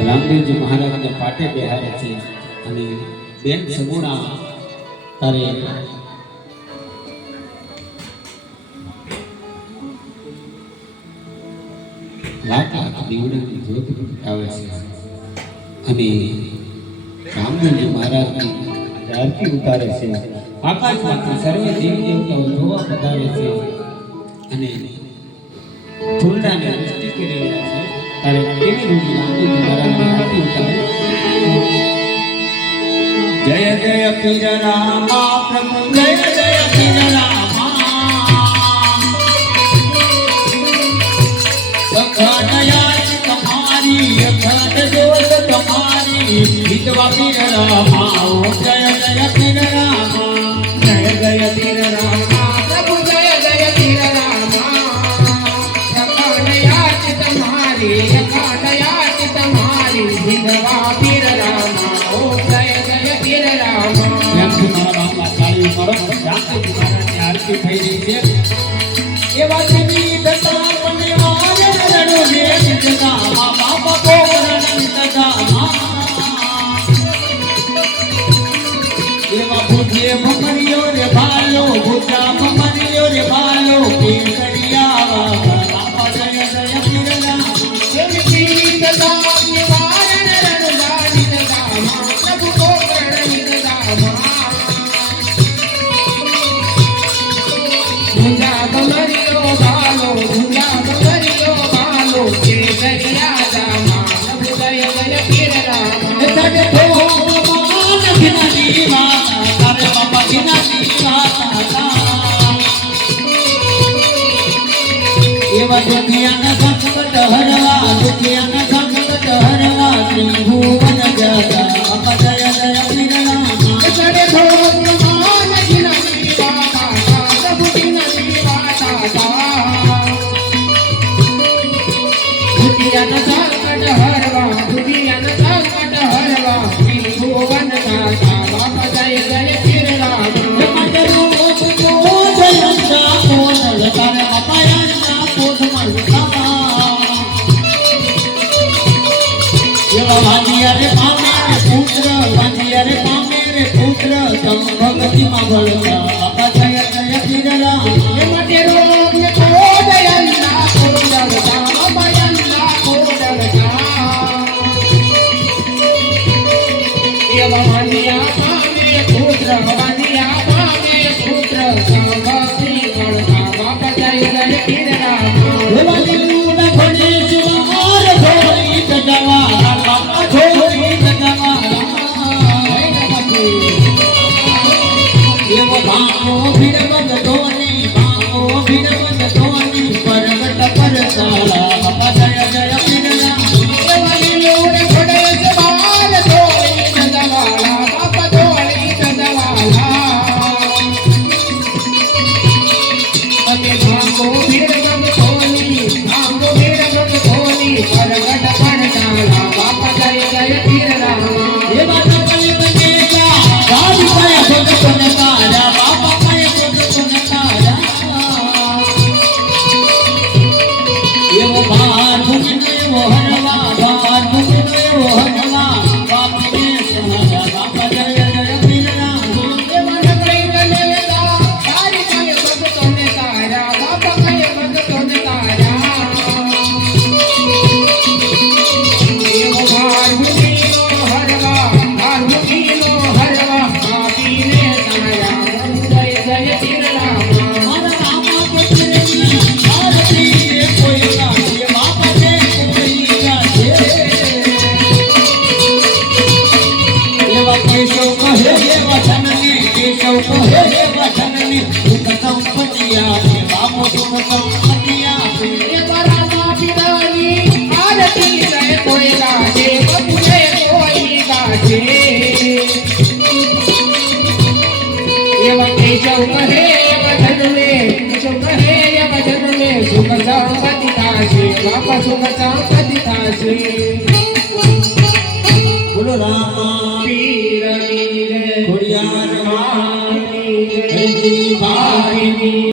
રામદેવજી મહારાજને પાટે બેહારે છે અને બેન સગુણા તારે લાખ લાખ દીવડાની જ્યોત આવે છે અને રામદેવજી મહારાજની આરતી ઉતારે છે આકાશમાંથી સર્વ દેવી દેવતાઓ જોવા પધારે છે અને ફૂલડાને વૃષ્ટિ કરી રહ્યા છે તારે કેવી રૂડી રામદેવજી મહારાજની આરતી ઉતારે જય જય પીર રામા પ્રભુ જય જય પીર રામા અખંડ યાદ તમારી અખંડ જોત તમારી વિધવા પીર રામા ઓ જય જય પીર રામા જય જય પીર રામા પ્રભુ જય જય પીર રામા અખંડ યાદ તમારી અખંડ યાદ તમારી વિધવા પીર રામા ઓ જય જય પીર રામા આરતી થઈ રહી છે એવા દેવી દત્તા પંડ્યા રણો જે જગા બાપા કોરણ દગા એવા ભૂજે ભમરિયો રે ભાલો ભૂજા ભમરિયો રે ભાલો કેસરિયા બાપા જય જય પીર રામા દેવી દત્તા નિવારણ રણો દગા પ્રભુ કોરણ દગા ભૂજા ભમરિયો ભાલો ભૂજા ભમરિયો ભાલો કેસરિયા જામા પ્રભુ જય જય પીર રામા સડે ભોગ ઘિનાની માતા તારે બાપા ઘિનાની માતા એવા દુખિયાના સંકટ હરવા દુખિયાના સંકટ હરવા ત્રિભુવન જગા બાપા જય જય પીર રામા સડે ભોગ ઘિનાની માતા પ્રભુ ઘિનાની માતા દુખિયાના સંકટ હરવા દુખિયાના સંકટ હરવા ત્રિભુવન જગા બાપા જય જય પીર રામા મદરો તો જયંતા કોનલ તારે બાપા યાના પોધ મળતા એવા વાંધિયા રે પામે રે પુત્ર વાંધિયા રે પામે રે પુત્ર તમ ભક્તિમાં ભળતા બાપા જય જય પીર રામા એ મદરો તો જયંતા કોનલ બાપા યાના કોનલતા એવા વાંધિયા પામે પુત્ર વાંધિયા પામે પુત્ર તમ ભક્તિ મળતા બાપા જય જય પીર રામા એવા દિલુના ગણેશ માર ધોઈ તજવા બાપા ધોઈ તજવા એવો ભાવો ભીડવદ ધોની ભાવો ભીડવદ ધોની પરગટ પરસાળા બાપા જય જય પીર રામા એવા દિલુના ગણેશ માર ધોઈ તજવા બાપા ધોઈ તજવા અને ભાવો ભીડવદ ધોની ભાવો ભીડવદ ધોની પરગટ પરસાળા બાપા જય જય પીર રામા એવા તપલી બનેલા ગાડી પાયા ભગત કોને તારા બાપા પાયા ભગત કોને તારા એવો ભાર ભૂમિનો એવો હરવા ભાર ભૂમિનો એવો હરવા બાપને સહારા બાપા જય જય પીર રામા એવા નકળી બનેલા ગાડી પાયા ભગત કોને તારા બાપા પાયા ભગત કોને તારા એવો ભાર ભૂમિનો હરવા આપીને સહારા જય જય પીર રામા મારા રામા પુત્રની આરતી કોઈ ગાશે બાપા છે કોઈ ગાશે એવા કેશવ કહે એવા ધનને કેશવ કહે એવા ધનને સુખ સંપત્તિયા છે બાપો સુખ સંપત્તિયા છે એવા રામા પિતાની આરતી રે કોઈ ગાશે બાપુ છે કોઈ ગાશે એવા કેશવ કહે એવા ધનને કેશવ કહે એવા ધનને સુખ સંપત્તિ કાશે બાપા સુખ